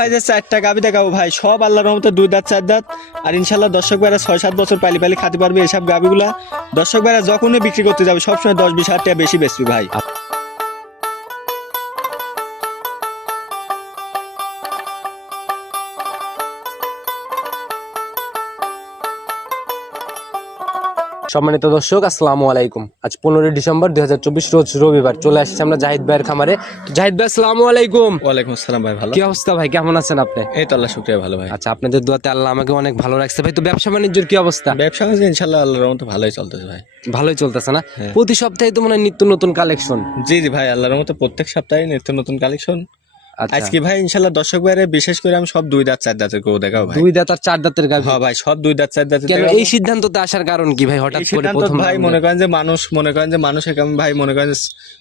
ভাই যে চারটা গাবি দেখাবো ভাই, সব আল্লাহর রহমতে দুই দাঁত, চার দাঁত। আর ইনশাল্লাহ দর্শক ভাইরা ছয়, সাত বছর পালি পালি খাতে পারবে এসব গাবিগুলা। দর্শক ভাইরা যখনই বিক্রি করতে যাবে, সবসময় দশ, বিশ, হাজার টাকা বেশি বেচবি ভাই। সম্মানিত দর্শক আসসালামু আলাইকুম। আজ পনেরোই ডিসেম্বর দুই হাজার চব্বিশ রোজ রবিবার চলে আসছি আমরা জাহিদ ভাইয়ের খামারে। জাহিদ ভাই আসসালামু আলাইকুম। ওয়ালাইকুম আসসালাম ভাই ভালো? কি অবস্থা ভাই? কেমন আছেন আপনি? এই তো আল্লাহ শুক্রিয়া ভালো ভাই। আচ্ছা আপনাদের দোয়াতে আল্লাহ আমাকে অনেক ভালো রাখছে। ভাই তো ব্যবসা বাণিজ্যের কি অবস্থা? ব্যবসা বাণিজ্য ইনশাল্লাহ আল্লাহর রহমতে ভালোই চলতেছে ভাই। ভালোই চলতেছে না? হ্যাঁ। প্রতি সপ্তাহে তো মনে হয় নিত্য নতুন কালেকশন। জি জি ভাই আল্লাহর রহমতে প্রত্যেক সপ্তাহে নিত্য নতুন কালেকশন। আজকে ভাই ইনশাল্লাহ দর্শক ভাইরা বিশেষ করে আমি সব দুই দাঁত চার দাঁতের গরু দেখাবো ভাই। দুই দাঁত আর চার দাঁতের গাভী। হ্যাঁ ভাই সব দুই দাঁত চার দাঁতের কেন এই সিদ্ধান্ততে আসার কারণ কি ভাই হঠাৎ করে প্রথম ভাই মনে করেন যে মানুষ মনে করেন যে মানুষ এখন ভাই মনে করেন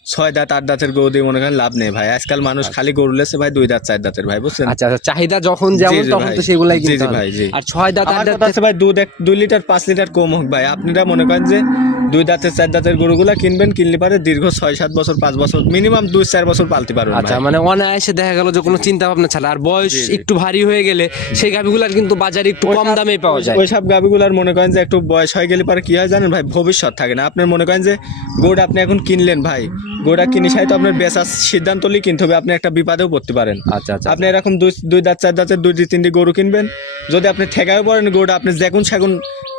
ছয় দাঁত আট দাঁতের গরু দিয়ে মনে করেন লাভ নেই ভাই। আজকাল মানুষ খালি গরু লেছে ভাই দুই দাঁত চার দাঁতের ভাই বুঝছেন? আচ্ছা আচ্ছা চাহিদা যখন যেমন তখন। তো সেগুলাই কিনতে। ভাই, জি। আর ছয় দাঁত আট দাঁত আছে ভাই দুধ এক দুই লিটার পাঁচ লিটার কম হোক ভাই। আপনারা মনে করেন যে দুই দাঁতের চার দাঁতের গরুগুলা কিনবেন কিনলে পারে দীর্ঘ ছয় সাত বছর পাঁচ বছর মিনিমাম দুই চার বছর পালতে পারবেন আচ্ছা। মানে অনায়াসে দেখা গেল যে কোনো চিন্তা ভাবনা ছাড়া। আর বয়স। একটু ভারী হয়ে গেলে সেই গাভিগুলার কিন্তু বাজারে একটু কম দামে পাওয়া যায়। ওইসব গাভিগুলার মনে করেন যে একটু বয়স হয়ে গেলে পরে কি হয় জানেন ভাই? ভবিষ্যৎ থাকে না। আপনার মনে করেন যে গোড় আপনি এখন কিনলেন ভাই। গোড়া কিনে সাই তো আপনার বেচার সিদ্ধান্ত নিয়ে কিনতে হবে আপনি একটা বিপাদেও পড়তে পারেন। আচ্ছা আচ্ছা আপনি এরকম দুই দুই দাঁত চার দাঁতের দুই দুই তিনটি গরু কিনবেন যদি আপনি ঠেকায় পড়েন গরুটা আপনি যেগুন সেগুন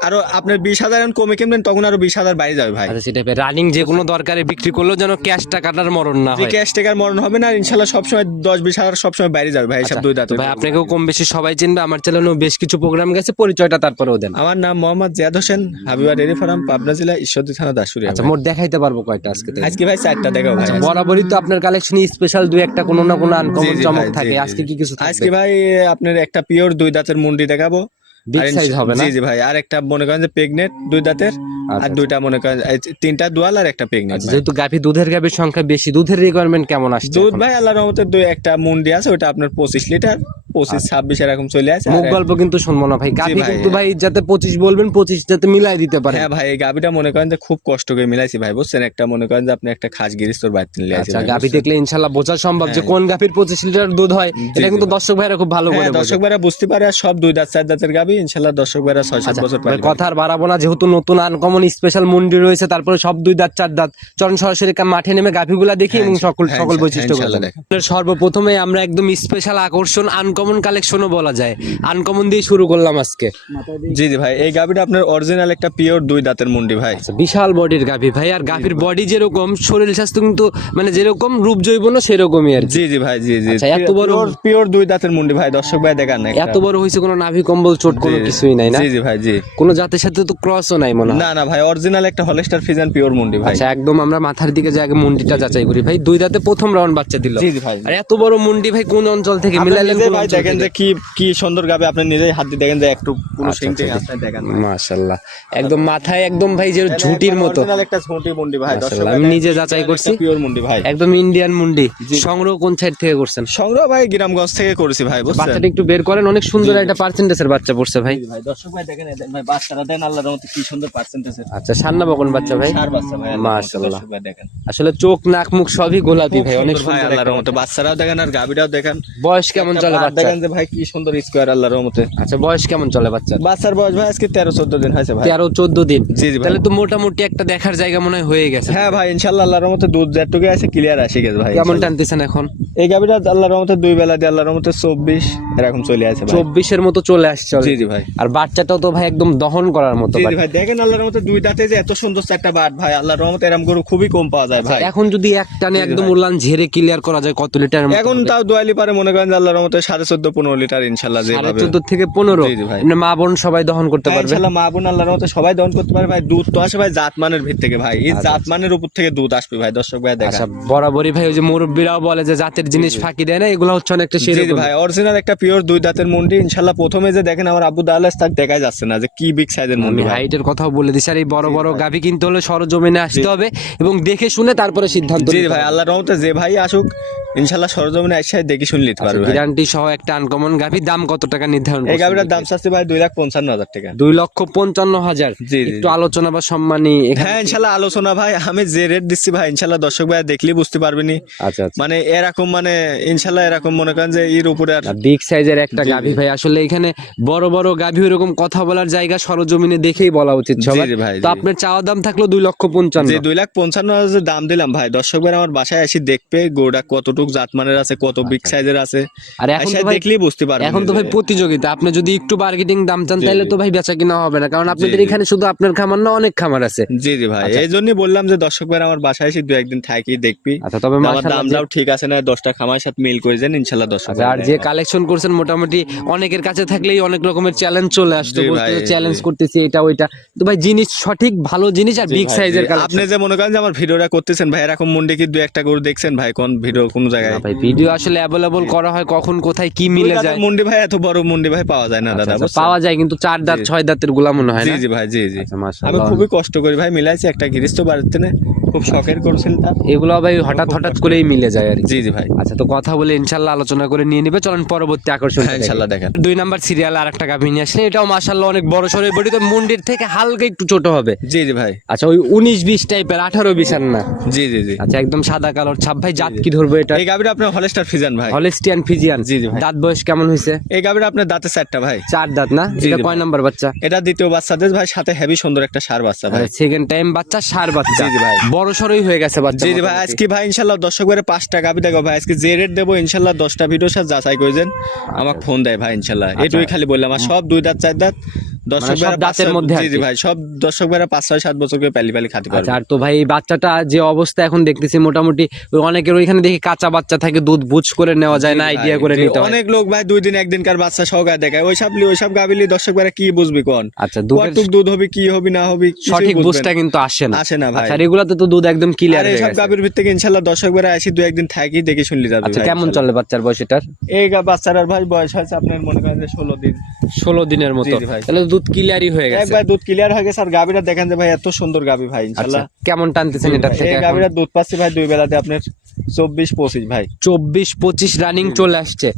আরও আপনার বিশ হাজার কমে কিনবেন তখন আরও বিশ হাজার বাইরে যাবে ভাই। আচ্ছা সেটা রানিং যে কোনো দরকারে বিক্রি করলেও যেন ক্যাশ টাকাটার মরণ না হয়। ক্যাশ টাকার মরণ হবে না ইনশাল্লাহ সবসময় দশ বিশ হাজার সবসময় বাইরে যাবে ভাই এসব আচ্ছা, দুই তো দাঁতের ভাই আপনাকেও কম বেশি সবাই চিনবে আমার চ্যানেলেও বেশ কিছু প্রোগ্রাম গেছে পরিচয়টা তারপরেও দেন। আমার নাম মোহাম্মদ জিয়াদ হোসেন হাবিবা ডেরি ফার্ম পাবনা জেলা ঈশ্বরদী থানা দাসুরি আচ্ছা মোট দেখাইতে পারব কয়টা আজকে আজকে ভাই চারটা দেখাও ভাই আচ্ছা, বরাবরই তো আপনার কালেকশনে স্পেশাল দুই একটা কোনো না কোনো আনকমন চমক থাকে। আজকে কি কিছু আজকে ভাই আপনার একটা পিওর দুই দাঁতের মুন্ডি দেখাবো। বিগ সাইজ হবে না? জি জি ভাই আর একটা মনে করেন যে প্রেগনেন্ট দুই দাঁতের আচ্ছা, আর দুইটা মনে করেন তিনটা দুয়াল আর একটা প্রেগনেন্ট আচ্ছা যেহেতু গাভী দুধের গাভীর সংখ্যা বেশি দুধের রিকোয়ারমেন্ট কেমন আসছে দুধ ভাই আল্লাহর রহমতে দুই একটা মুন্ডি আছে ওটা আপনার পঁচিশ লিটার। পঁচিশ ছাব্বিশ এরকম চলে আসে মুখ গল্প কিন্তু শুনব না ভাই। গাভী। কিন্তু ভাই যাতে পঁচিশ বলবেন পঁচিশ যাতে মিলাই দিতে পারে হ্যাঁ ভাই এই গাভিটা মনে করেন যে খুব কষ্ট করে মিলাইছি ভাই বুঝছেন? একটা মনে করেন যে আপনি একটা খাস গিরিস্তর বাড়িতে আচ্ছা গাভী দেখলে ইনশাল্লাহ বোঝা সম্ভব যে হ্যাঁ। কোন গাভীর পঁচিশ লিটার দুধ হয়। এটা কিন্তু। দর্শক ভাইরা খুব ভালো করে হ্যাঁ দর্শক ভাইরা বুঝতে পারে আর সব দুই দাঁত চার দাঁতের গাভি ইনশাল্লাহ দর্শক ভাইরা ছয় সাত আচ্ছা, বছর পালবে। কথা আর বাড়াবো না যেহেতু নতুন আনকমন স্পেশাল মন্ডি রয়েছে তারপরে সব দুই দাঁত চার দাঁত চরণ সরাসরি মাঠে নেমে গাভীগুলা দেখি এবং হ্যাঁ, সকল হ্যাঁ, সকল বৈশিষ্ট্য সর্বপ্রথমে আমরা একদম স্পেশাল আকর্ষণ আনকমন কালেকশনও বলা যায়। আনকমন দিয়ে শুরু করলাম আজকে। জি জি ভাই এই গাভিটা আপনার অরিজিনাল একটা পিওর দুই দাঁতের মুন্ডি ভাই। আচ্ছা, বিশাল বডির গাভী ভাই আর গাভীর বডি যেরকম শরীর স্বাস্থ্য কিন্তু মানে যেরকম রূপ জৈবন সেরকমই আর জি জি ভাই জি জি। আচ্ছা, এত বড়- পিওর দুই দাঁতের মুন্ডি ভাই দর্শক ভাই দেখান না এত বড় হয়েছে কোনো নাভি কম্বল চোট কোনো কিছুই নাই না? জি জি ভাই জি। কোনো জাতের সাথে তো ক্রসও নাই মনে হয়। না না ভাই অরিজিনাল একটা হলস্টার ফিজান পিওর মুন্ডি ভাই। আচ্ছা একদম আমরা মাথার দিকে যে আগে মুন্ডিটা যাচাই করি ভাই দুই দাঁতে প্রথম রাউন্ড বাচ্চা দিল। জি জি ভাই। আর এত বড় মুন্ডি ভাই কোন অঞ্চল থেকে আপনি মিলাইলেন কোন অঞ্চল দেখেন যে কি কি সুন্দর গাবে আপনি নিজেই হাত দিয়ে দেখেন যে একটু আচ্ছা, সিং আচ্ছা, দেখেন মাশাআল্লাহ একদম মাথায় একদম ভাই যে ঝুটির মতো। একটা ঝুঁটি মুন্ডি ভাই দর্শক আমি নিজে যাচাই করছি। পিওর মুন্ডি ভাই। একদম ইন্ডিয়ান মুন্ডি। সংগ্রহ কোন সাইড থেকে করছেন? সংগ্রহ ভাই গ্রামগঞ্জ থেকে করেছি ভাই বুঝছেন? বাচ্চাটা একটু বের করেন অনেক সুন্দর একটা পার্সেন্টেজের বাচ্চা পড়ছে ভাই। ভাই দর্শক ভাই দেখেন ভাই বাচ্চারা দেন আল্লাহর রহমতে কি সুন্দর পার্সেন্টেজের আচ্ছা সান্না বকন বাচ্চা ভাই? চার বাচ্চা ভাই মাশাআল্লাহ। দেখেন। আসলে চোখ নাক মুখ সবই গোলাপি ভাই অনেক সুন্দর আল্লাহর রহমতে। বাচ্চারাও দেখেন আর গাবিটাও দেখেন। বয়স কেমন চলে বাচ্চা দেখেন যে ভাই কি সুন্দর স্কোয়ার আল্লাহর রহমতে। আচ্ছা বয়স কেমন চলে বাচ্চা? বাচ্চার বয়স ভাই আজকে তেরো চোদ্দ দিন হয়েছে ভাই। তেরো চোদ্দ দিন? জি জি তাহলে তো মোটামুটি একটা দেখার জায়গা মনে হয়ে গেছে। হ্যাঁ ভাই ইনশাল্লাহ আল্লাহর রহমতে দুধ যেটুকু আছে ক্লিয়ার আসে গেছে ভাই কেমন টানতেছেন এখন? এই গাবিটা আল্লাহর রহমতে দুই বেলা দিয়ে আল্লাহর রহমতে চব্বিশ এরকম চলে চব্বিশের মতো চলে আসছে জি জি ভাই। আর বাচ্চাটাও তো ভাই একদম দহন করার মতো জি ভাই। দেখেন আল্লাহর রহমতে দুই দাঁতে যে এত সুন্দর চারটা বাট ভাই আল্লাহর রহমতে এরকম গরু খুবই কম পাওয়া যায় ভাই। এখন যদি এক টানে একদম ভাই। উড়লান ঝেড়ে ক্লিয়ার করা যায় কত লিটার এখন তাও দোয়ালি পারে মনে করেন আল্লাহর রহমতে সাড়ে চোদ্দ পনেরো লিটার ইনশাল্লাহ যেভাবে চোদ্দ থেকে পনেরো। মা বোন সবাই দহন করতে পারবে? ইনশাল্লাহ মা বোন আল্লাহর রহমতে সবাই দহন করতে পারে ভাই। দুধ তো আসে ভাই জাত মানের ভিত থেকে ভাই। এই আচ্ছা, জাত উপর থেকে দুধ আসবে ভাই দর্শক ভাই দেখা আচ্ছা বরাবরই ভাই ওই যে মুরব্বীরাও বলে যে জাতের জিনিস ফাঁকি দেয় না এগুলো হচ্ছে অনেকটা সেরকম। ভাই অরিজিনাল একটা পিওর দুই দাঁতের মুন্ডি। ইনশাল্লাহ প্রথমে যে দেখেন আমার আবু দালাস তাক দেখা যাচ্ছে না যে কি বিগ সাইজের মুন্ডি ভাই। হাইটের কথাও বলে দিছি আর এই বড় বড় গাভী কিনতে হলে সরজমিনে আসতে হবে এবং দেখে শুনে তারপরে সিদ্ধান্ত জি ভাই আল্লাহর রহমতে যে ভাই আসুক ইনশাল্লাহ সরজমিনে এসে দেখি শুনে নিতে পারবে গ্যারান্টি সহ একটা আনকমন গাভি দাম কত টাকা নির্ধারণ এই গাভিটার দাম? চাচ্ছি ভাই দুই লাখ পঞ্চান্ন হাজার টাকা। দুই লক্ষ পঞ্চান্ন হাজার। একটু আলোচনা বা সম্মানী এখানে হ্যাঁ ইনশাল্লাহ আলোচনা ভাই আমি যে রেট দিচ্ছি ভাই ইনশাল্লাহ দর্শক ভাই দেখলেই বুঝতে পারবেনি আচ্ছা আচ্ছা। মানে এরকম মানে ইনশাল্লাহ এরকম মনে করেন যে এর উপরে আর বিগ সাইজের একটা গাভি। ভাই আসলে এখানে বড় বড় গাভি এরকম কথা বলার জায়গা সরজমিনে দেখেই বলা উচিত সবার। তো আপনার চাওয়া দাম থাকল দুই লক্ষ পঞ্চান্ন। দুই লাখ পঞ্চান্ন হাজার দাম দিলাম ভাই দর্শক ভাই আমার বাসায় এসে দেখবে গোড়া কতটুক জাতমানের আছে কত বিগ সাইজের আছে। আর এখন ভাই দেখলেই বুঝতে পারবেন এখন তো ভাই প্রতিযোগিতা। আপনি যদি একটু বার্গেটিং দাম চান তাহলে তো ভাই বেচা কিনা হবে না। কারণ আপনাদের এখানে শুধু আপনার খামার না অনেক খামার আছে। জি জি ভাই। আচ্ছা। এই জন্যই বললাম যে দর্শক ভাই আমার বাসায় এসে দু একদিন থাকি দেখবি। আচ্ছা তবে আমার দামটাও ঠিক আছে না দশটা খামার সাথে মিল করে দেন ইনশাল্লাহ দর্শক আচ্ছা, আর যে কালেকশন করছেন মোটামুটি অনেকের কাছে থাকলেই অনেক রকমের চ্যালেঞ্জ চলে আসতো বলতে চ্যালেঞ্জ করতেছি এটা ওইটা। তো ভাই জিনিস সঠিক ভালো জিনিস আর বিগ সাইজের আপনি যে মনে করেন যে আমার ভিডিওটা করতেছেন ভাই এরকম মন্ডে কি দু একটা করে দেখছেন ভাই কোন ভিডিও কোন জায়গায়? ভাই ভিডিও আসলে অ্যাভেলেবল করা হয় কখন কোথায় কি মিলে যায়? মুন্ডি ভাই এত বড় মুন্ডি ভাই পাওয়া যায় না আচ্ছা, দাদা আচ্ছা, পাওয়া যায় কিন্তু চার দাঁত ছয় দাঁতেরগুলা মনে হয় জি না? জি ভাই জি জি। আচ্ছা, আমি খুবই কষ্ট করি ভাই মিলাইছি একটা গিরিস্ত বাড়িতে না খুব শখের এগুলো ভাই হঠাৎ হঠাৎ করেই মিলে যায় আর জি জি ভাই। আচ্ছা তো কথা বলে ইনশাল্লাহ আলোচনা করে নিয়ে নিবে। চলেন পরবর্তী আকর্ষণ হ্যাঁ ইনশাল্লাহ দেখেন। দুই নাম্বার সিরিয়াল আর একটা গাভী নিয়ে এটাও মাশাল্লাহ অনেক বড় বডি তো মুন্ডির থেকে হালকা একটু ছোট হবে। জি জি ভাই। আচ্ছা ওই উনিশ বিশ টাইপের আঠারো বিশ আর না? জি জি জি। আচ্ছা একদম সাদা কালোর ছাপ। ভাই জাত কি ধরবো এটা? এই গাবিটা আপনার হলেস্টার ফিজান ভাই। Holstein Friesian. জি, জি ভাই। দাঁত বয়স কেমন হয়েছে? এই গাবিটা আপনার দাঁতে চারটা ভাই। চার দাঁত না? এটা কয়। নাম্বার বাচ্চা? এটা দ্বিতীয় বাচ্চাদের ভাই সাথে হেভি সুন্দর একটা সার বাচ্চা ভাই। সেকেন্ড টাইম বাচ্চা সার বাচ্চা। জি, জি ভাই। বড় সরই হয়ে গেছে বাচ্চা জি ভাই আজকে ভাই ইনশাল্লাহ দর্শক বারে টাকা আমি দেখো ভাই। আজকে যে রেট দেবো ইনশাল্লাহ দশটা ভিডিও সাথে যাচাই করে দেন। আমাকে ফোন দেয় ভাই ইনশাল্লাহ। এটুকুই খালি বললাম আর সব দুই দাঁত চার দাঁত দর্শক মানে সব ভাইরা পাঁচ দাঁতের মধ্যে জি জি ভাই সব দর্শক ভাইরা পাঁচ ছয় সাত বছর করে পালি পালি খাতে পারবে। আচ্ছা আর তো ভাই এই বাচ্চাটা যে অবস্থা এখন দেখতেছি মোটামুটি অনেকের ওইখানে দেখি কাঁচা বাচ্চা থাকে দুধ বুঝ করে নেওয়া যায় না আইডিয়া করে নিতে অনেক লোক ভাই দুই দিন একদিনকার বাচ্চা সহকারে দেখায়। ওইসব ওইসব গাবিলি দর্শক ভাইরা কি বুঝবি কোন? আচ্ছা দুধের দুধ হবে কি হবে না হবে সঠিক বুঝটা কিন্তু আসে না। আসে না ভাই। আচ্ছা রেগুলাতে তো দুধ একদম ক্লিয়ার আর হয়ে গেছে। গাবির ভিতরে ইনশাল্লাহ দর্শক ভাইরা আসি দু একদিন থাকি দেখে শুনলি যাবে আচ্ছা কেমন চলে বাচ্চার বয়স এটার? এই বাচ্চাটার ভাই বয়স হয়েছে আপনার মনে করেন যে ষোলো দিন। ষোলো দিনের মতো। তাহলে দুধ ক্লিয়ারই হয়ে গেছে। একবার দুধ ক্লিয়ার হয়ে গেছে আর গাবিটা দেখেন যে ভাই এত সুন্দর গাবি ভাই আচ্ছা ইনশাল্লাহ কেমন টানতেছেন এটার থেকে এই? গাবিটার দুধ পাচ্ছি ভাই দুই বেলাতে আপনার চব্বিশ পঁচিশ ভাই। চব্বিশ পঁচিশ রানিং চলে আসছে।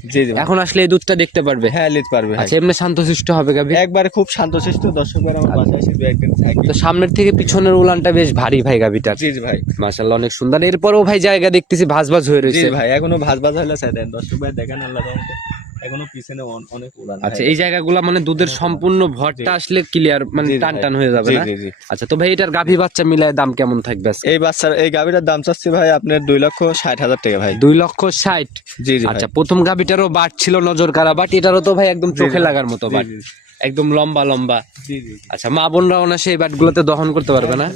এখন আসলে এই দুধটা দেখতে পারবে? হ্যাঁ লিতে পারবে আচ্ছা এমনি শান্তশিষ্ট হবে গাবি একবার খুব শান্তশিষ্ট দর্শক ভাইরা আমার বাসায় এসে একদিন থাকি তো সামনের থেকে পিছনের উলানটা বেশ ভারী ভাই গাবিটার জি জি ভাই। মাশাল্লাহ অনেক সুন্দর। এরপরও ভাই জায়গা দেখতেছি ভাজ ভাজ হয়ে জি রয়েছে ভাই এখনও ভাজ ভাজ হইলে চাই দেন দর্শক ভাই দেখেন আল্লাহ এখনও পিছনে অনেক উড়ান আচ্ছা এই জায়গাগুলো মানে দুধের সম্পূর্ণ ভরটা আসলে ক্লিয়ার মানে টান টান হয়ে যাবে না? আচ্ছা তো ভাই এটার গাভী বাচ্চা মিলায় দাম কেমন থাকবে এই বাচ্চার এই গাভীটার দাম চাচ্ছি ভাই আপনার দুই লক্ষ ষাট হাজার টাকা ভাই। দুই লক্ষ ষাট? জি জি আচ্ছা প্রথম গাভীটারও বাট ছিল নজর কারা বাট এটারও তো ভাই একদম চোখে লাগার মতো বাট। একদম লম্বা লম্বা। আচ্ছা মা বোনরাও না সেই বাট গুলোতে দহন করতে পারবে না?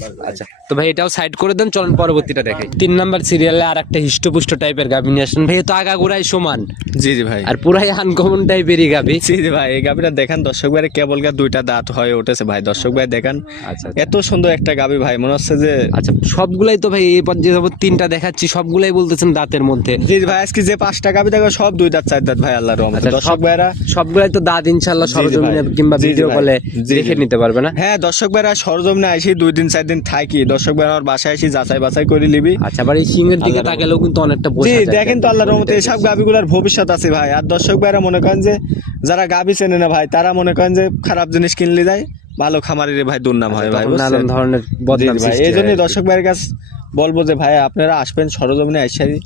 পারবে। আচ্ছা তো ভাই এটাও সাইড করে দেন চলুন পরবর্তীটা দেখাই। তিন নাম্বার সিরিয়ালে আর একটা হিষ্টপুষ্ট টাইপের গাভী নিয়ে আসেন ভাই তো আগাগোড়াই সমান। জি জি ভাই। আর পুরাই আনকমন টাইপেরই গাভী। জি জি ভাই এই গাবিটা দেখেন দর্শক ভাইয়ের কেবল গা দুইটা দাঁত হয়ে উঠেছে ভাই। দর্শক ভাই দেখেন। আচ্ছা এত সুন্দর একটা গাবি ভাই মনে হচ্ছে যে আচ্ছা সবগুলাই তো ভাই এই পর্যায়ে তিনটা দেখাচ্ছি সবগুলাই বলতেছেন দাঁতের মধ্যে। জি ভাই আজকে যে পাঁচটা গাবি দেখো সব দুই দাঁত চার দাঁত ভাই আল্লাহর রহমতে। আচ্ছা, দর্শক ভাইরা সবগুলাই তো দাঁত জি সরজমিনে কিংবা ভিডিও কলে দেখে নিতে পারবে না? হ্যাঁ দর্শক ভাইরা সরজমিনে আইসি দুই দিন চার দিন থাকি। দর্শক ভাইরা আমার বাসায় এসে যাচাই বাছাই করে নিবি। আচ্ছা আবার এই সিংহের দিকে তাকালেও কিন্তু অনেকটা জি দেখেন তো আল্লাহর রহমতে এসব গাবিগুলার ভবিষ্যৎ আছে ভাই। আর দর্শক ভাইরা মনে করেন যে যারা গাবি চেনে না ভাই তারা মনে করেন যে খারাপ জিনিস কিনলে যায় ভালো খামারের ভাই দুর্নাম হয় ভাই তখন নানান ধরনের বদনাম ভাই এই জন্য। দর্শক ভাইয়ের কাছে বলব যে ভাই আপনারা আসবেন সরজমিনে আইসারি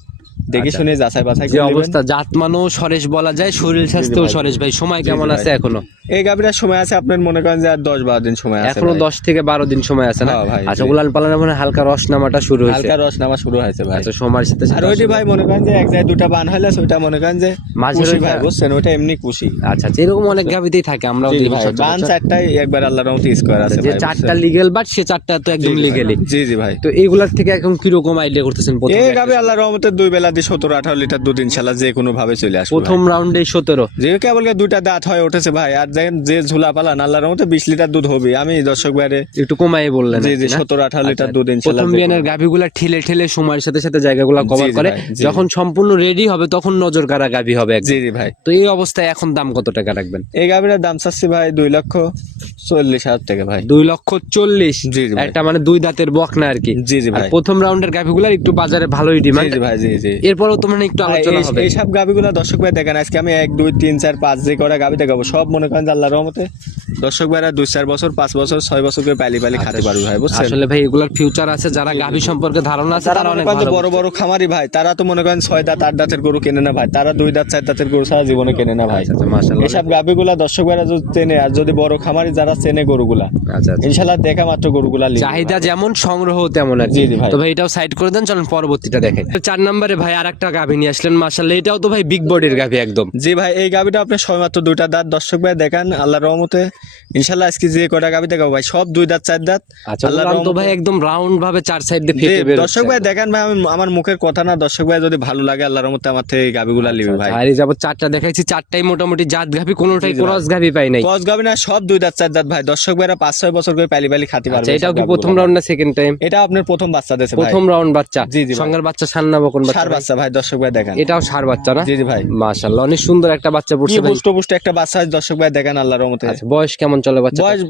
দেখে আচ্ছা। শুনে যাচাই বাছাই যে। অবস্থা জাতমানও সরেশ বলা যায় শরীর সরেশ ভাই। সময় কেমন আছে এখনও? এই সময় আছে আপনার মনে করেন যে আর দশ বারো দিন সময় আছে এখনও দশ থেকে বারো দিন সময় আছে না? হ্যাঁ আচ্ছা। উলান পালানের মানে হালকা রস নামাটা শুরু হয়েছে। হালকা রস নামা শুরু হয়েছে ভাই। আচ্ছা সময়ের সাথে আর ওইটি ভাই মনে করেন যে এক জায়গায় দুটা বান ওইটা মনে করেন যে ওইটা- ভাই বুঝছেন? ওইটা এমনি খুশি। আচ্ছা আচ্ছা, এরকম অনেক গাভিতেই থাকে সচরাচর। বান চারটাই একবার আল্লাহর রহমতে স্কোয়ার আছে যে চারটা? লিগেল বাট সে চারটা তো একদম লিগেলি জি জি ভাই। তো এইগুলার থেকে এখন কীরকম আইডিয়া করতেছেন এই গাবি আল্লাহর রহমতে দুই বেলা দিয়ে সতেরো আঠারো লিটার দুধ ইনশাল্লাহ যে কোনো ভাবে চলে আসবে প্রথম রাউন্ডে সতেরো। যে কেবল দুইটা দাঁত হয়ে উঠেছে ভাই আর দেখেন যে ঝুলা পালান আল্লাহর রহমতে বিশ লিটার দুধ হবে। আমি দর্শক বাইরে একটু কমাই বললেন জি আর জি সতেরো আঠারো লিটার আচ্ছা, দুধ ইনশাল্লাহ প্রথম যে বিয়ানের গাভিগুলা ঠেলে ঠেলে সময়ের সাথে সাথে জায়গাগুলো কভার করে। যখন সম্পূর্ণ রেডি হবে তখন নজর কারা গাভি হবে। জি জি ভাই। তো এই অবস্থায় এখন দাম কত টাকা রাখবেন? এই গাভিটার দাম চাচ্ছি ভাই দুই লক্ষ। চল্লিশ হাজার টাকা ভাই। দুই লক্ষ চল্লিশ। জি জি একটা মানে দুই দাঁতের বকনা আর কি। জি জি ভাই। প্রথম রাউন্ডের গাভিগুলার একটু বাজারে ভালোই ডিমান্ড জি ভাই জি জি। এরপরও তো মানে একটু আলোচনা হবে। এইসব গাভিগুলো দর্শক ভাই দেখেন আজকে আমি এক দুই তিন চার পাঁচ যে কটা গাভি দেখাবো সব মনে করেন আল্লাহর রহমতে দর্শক ভাইরা দুই চার বছর পাঁচ বছর ছয় বছর করে পাইলি পাইলি খাতে পারবে ভাই বুঝছেন? আসলে ভাই এগুলার ফিউচার আছে যারা গাভি সম্পর্কে ধারণা আছে তারা অনেক ভালো বড় বড় খামারি ভাই তারা তো মনে করেন ছয় দাঁত আট দাঁতের গরু কেনে না ভাই তারা দুই দাঁত চার দাঁতের গরু ছাড়া জীবনে কেনে না ভাই। আচ্ছা, আচ্ছা। এসব গাভিগুলা দর্শক ভাইরা যদি চেনে আর যদি বড় খামারি যারা চেনে গরুগুলা। আচ্ছা আচ্ছা। ইনশাল্লাহ দেখা মাত্র গরুগুলা চাহিদা যেমন সংগ্রহ তেমন আর জি। তো ভাই এটাও সাইড করে দেন চলুন পরবর্তীটা দেখেন। চার নম্বরে ভাই আর একটা গাভি নিয়ে আসলেন এটাও তো ভাই বিগ বডির গাভি একদম। জি ভাই এই গাভিটা আপনি সবেমাত্র দুইটা দাঁত দর্শক ভাই দেখান আল্লাহর রহমতে। আজকে যে কটা গাভি দেখাবো ভাই সব দুই দাঁত চার দাঁত। আচ্ছা আল্লাহর রহমতে- ভাই একদম রাউন্ড ভাবে চার সাইড দিয়ে ফেটে বের দর্শক ভাই দেখেন ভাই আমি আমার মুখের কথা না দর্শক ভাই যদি ভালো লাগে আল্লাহর রহমতে আমার থেকে গাভিগুলা লিবে ভাই। আর যাব চারটা দেখাইছি চারটাই মোটামুটি জাত গাভি কোনোটাই। ক্রস গাভি পাই নাই। কস গাভি না সব দুই দাঁত চার দাঁত ভাই দর্শক ভাইরা পাঁচ ছয় বছর করে পাইলি পাইলি খাতে পারবে আচ্ছা এটাও কি প্রথম রাউন্ড না সেকেন্ড টাইম এটা আপনার প্রথম বাচ্চা দেশে প্রথম রাউন্ড বাচ্চা? জি, জি সঙ্গের বাচ্চা সান্না বকন বাচ্চা সার? বাচ্চা ভাই দর্শক ভাই দেখেন। এটাও সার বাচ্চা না? জি জি ভাই। মাশাআল্লাহ অনেক সুন্দর একটা বাচ্চা পড়ছে ভাই। পুষ্ট পুষ্ট একটা বাচ্চা আছে, দর্শক ভাই দেখেন আল্লাহর রহমতে। আচ্ছা বয়স কেমন চলে বাচ্চা বয়স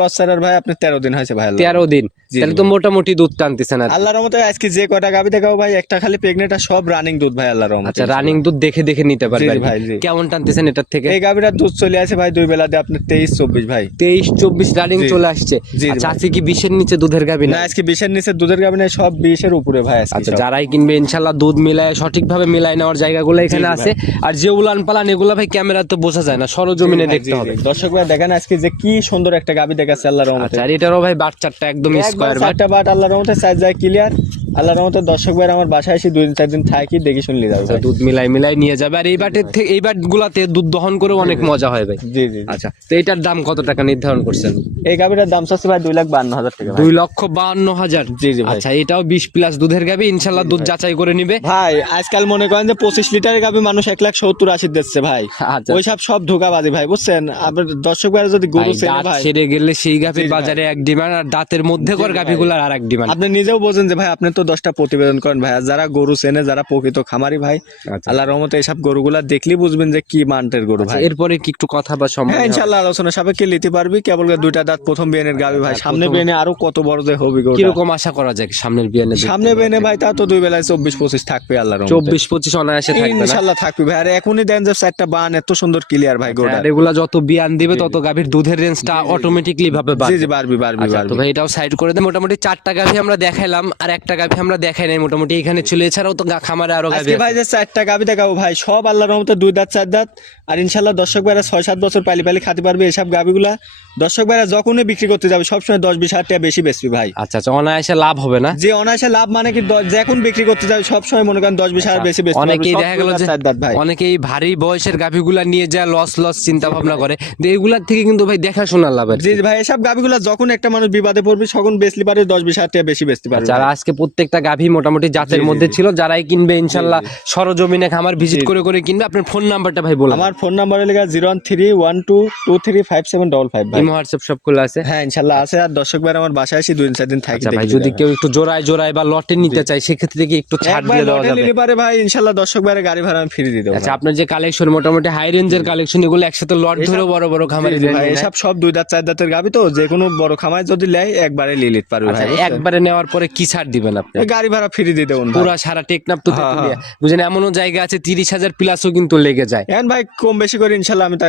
বাচ্চার ভাই আপনার তেরো দিন হয়েছে ভাই আল্লাহর তেরো দিন? জি, তাহলে তো মোটামুটি দুধ টানতেছে না আল্লাহর রহমতে আজকে যে কটা গাবি দেখাবো ভাই একটা খালি প্রেগনেন্ট আর সব রানিং দুধ ভাই আল্লাহর রহমতে। আচ্ছা রানিং দুধ দেখে দেখে নিতে পারবে আর। ভাই, কেমন টানতেছেন এটার থেকে? এই গাবিটার দুধ চলে আসে ভাই দুই বেলাতে আপনার তেইশ চব্বিশ ভাই। তেইশ চব্বিশ রানিং চলে আসছে। আচ্ছা। আছে কি বিশের নিচে দুধের গাবি না না আজকে বিশের নিচে দুধের গাবি নাই সব বিশের উপরে ভাই আচ্ছা যারাই কিনবে ইনশাল্লাহ দুধ মিলায় সঠিকভাবে মিলায় নেওয়ার জায়গাগুলো এখানে আছে। আর যে উলান পালান এগুলো ভাই ক্যামেরা তো বোঝা যায় না সরজমিনে দেখতে হবে। দর্শক ভাই দেখেন আজকে যে কি সুন্দর একটা গাবি দেখাচ্ছে আল্লাহর রহমতে। আচ্ছা আর এটারও ভাই বাচ্চারটা একদম স্কোয়ার বাট। চারটা বাট আল্লাহর রহমতে সাইজ যায় ক্লিয়ার আল্লাহর রহমতে দর্শক ভাই আমার বাসায় এসে দুই চার দিন থাকি দেখি শুনলি যাবে ভাই। দুধ মিলাই মিলাই নিয়ে যাবে। আর এই বাটের থেকে এই বাট গুলাতে দুধ দহন করে অনেক মজা হয় ভাই। জি জি জি। আচ্ছা তো এটার দাম কত টাকা? নির্ধারণ করছেন? এই গাবিটার দাম চাচ্ছে ভাই দুই লাখ বান্ন হাজার টাকা দুই লক্ষ বাহান্ন হাজার। জি, জি ভাই। আচ্ছা এটাও বিশ প্লাস দুধের গাবি ইনশাল্লাহ দুধ যাচাই করে নিবে। ভাই আজকাল মনে করেন যে পঁচিশ লিটারের গাবি মানুষ এক লাখ সত্তর আশি দিচ্ছে ভাই। আচ্ছা। ওইসব সব ধোকাবাজি ভাই বুঝছেন? আপনার দর্শক ভাই যদি গরু চেনে ভাই। ছেড়ে গেলে সেই গাভির। বাজারে এক ডিমান্ড আর দাঁতের মধ্যে কর গাভিগুলার আর এক ডিমান্ড। আপনি নিজেও বোঝেন যে ভাই আপনি তো দশটা প্রতিবেদন করেন ভাই আর যারা গরু চেনে যারা প্রকৃত খামারি ভাই আচ্ছা। আল্লাহর রহমতে এইসব গরুগুলা দেখলেই বুঝবেন যে কি মানটের গরু ভাই। এরপরে কি একটু কথা বা সম্মান হ্যাঁ ইনশাল্লাহ আলোচনা সাপেক্ষে নিতে পারবি? কেবল দুইটা দাঁত প্রথম বিয়ানের গাবি ভাই। সামনে বিয়ানে আরও কত বড় যে হবে। কীরকম আশা করা যায় সামনের বিয়ানে সামনে বিয়ানে ভাই তা তো দুই বেলায় চব্বিশ পঁচিশ থাকবে আল্লাহর রহমতে। চব্বিশ পঁচিশ অনায়াসে থাকবে ইনশাল্লাহ থাকবে ভাই। আর এখনই দেন যে চারটা বান এত সুন্দর ক্লিয়ার ভাই গোটা আর এগুলা যত বিয়ান দিবে তত গাভীর দুধের রেঞ্জটা অটোমেটিকলি ভাবে বাড়বে। জি বাড়বি বাড়বি আচ্ছা, তো ভাই এটাও সাইড করে দে মোটামুটি চারটা গাভী আমরা দেখাইলাম আর একটা গাভী আমরা দেখাই নাই মোটামুটি এখানে ছিল এছাড়াও তো গা- খামারে আরও গাভী ভাই যে চারটা গাবি দেখাবো ভাই সব আল্লাহর রহমতে দুই দাঁত চার দাঁত। আর ইনশাল্লাহ দর্শক ভাইরা ছয় সাত বছর পালি পালি খাতে পারবে এসব গাবিগুলা দর্শক ভাইরা যখনই বিক্রি করতে যাবে সবসময় দশ বিশ হাজার টাকা বেশি বেচবি ভাই। আচ্ছা আচ্ছা অনায়াসে লাভ হবে না? যে অনায়াসে লাভ মানে কি যখন বিক্রি করতে যাবে সবসময় মনে করেন দশ বিশ হাজার বেশি বেচতে পারবে। অনেকেই দেখা গেল যে ভাই। অনেকেই ভারী বয়সের গাভীগুলা নিয়ে যা লস লস চিন্তা ভাবনা করে এগুলার থেকে কিন্তু ভাই দেখাশোনা লাভ জি ভাই এসব গাবিগুলা যখন একটা মানুষ বিবাদে পড়বে তখন বেচলি পারে দশ বিশ হাজার টাকা বেশি বেচতে পারবে। যারা আজকে প্রত্যেকটা গাভী মোটামুটি জাতের মধ্যে ছিল যারাই কিনবে ইনশাল্লাহ সরজমিনে খামার ভিজিট। করে করে কিনবে। আপনার ফোন নাম্বারটা ভাই বলুন আমার ফোন নাম্বার লেখা zero one three one two two three five seven double five ভাই। ইমো হোয়াটসঅ্যাপ সব খোলা আছে? হ্যাঁ ইনশাল্লাহ আছে। আর দর্শক ভাই আমার বাসায় আসি দুই চার দিন থাকি আচ্ছা ভাই যদি কেউ একটু জোড়ায় জোড়ায় বা লটে নিতে চায় সেক্ষেত্রে কি একটু ছাড় দিয়ে দেওয়া যাবে। পারে ভাই দর্শক ভাইয়ের গাড়ি ভাড়া আমি ফিরে দিয়ে দেবো আচ্ছা আপনার যে কালেকশন মোটামুটি হাই রেঞ্জের কালেকশন এগুলো একসাথে লট ধরে বড় বড় খামারি ভাই এসব সব দুই দাঁত চার দাঁতের গাবি তো যে কোনো বড় যদি লেয় একবারে পারবে আচ্ছা ভাই একবারে নেওয়ার পরে কি ছাড় দিবেন আপনি? গাড়ি ভাড়া ফিরে দিয়ে দেবেন পুরা সারা টেকনাপ তো হ্যাঁ, বুঝেন এমনও জায়গা আছে তিরিশ হাজার প্লাসও কিন্তু লেগে যায়। এখন ভাই কম বেশি করে ইনশাল্লাহ আমি তা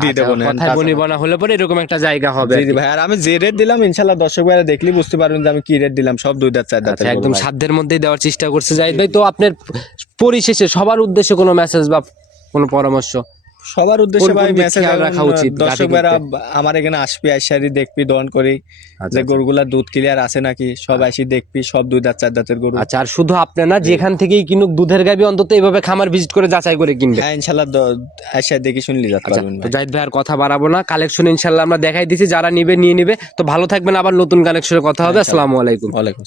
দিয়ে দেবো আচ্ছা, না কথায় বনি বনা হলে পরে এরকম একটা জায়গা হবে জি ভাই আর আমি যে রেট দিলাম ইনশাআল্লাহ দর্শক ভাইরা দেখলেই বুঝতে পারবেন যে আমি কি রেট দিলাম সব দুই দাঁত চার দাঁত আচ্ছা, একদম। সাধ্যের মধ্যেই দেওয়ার চেষ্টা করছে জাহিদ ভাই। তো আপনার পরিশেষে সবার উদ্দেশ্যে কোনো মেসেজ বা কোনো পরামর্শ? সবার উদ্দেশ্যে ভাই মেসেজ রাখা উচিত? দর্শক ভাইরা আমার এখানে আসবি আইসারি দেখবি দহন করি। আচ্ছা, যে গরুগুলা দুধ ক্লিয়ার আছে নাকি সব আসি দেখবি সব দুই দাঁত চার দাঁতের গরু। আচ্ছা আর শুধু আপনি না যেখান থেকেই কিনুক দুধের গাবি অন্তত এইভাবে খামার ভিজিট করে যাচাই করে কিনবে। হ্যাঁ ইনশাল্লাহ দ- আইসা দেখি শুনলি যেতে আচ্ছা পারবেন তো জাহিদ ভাই আর কথা বাড়াবো না কালেকশন ইনশাল্লাহ আমরা দেখাই দিছি যারা নিবে নিয়ে নিবে। তো ভালো থাকবেন আবার নতুন কালেকশনের কথা হবে। আসসালামু আলাইকুম। ওয়ালাইকুম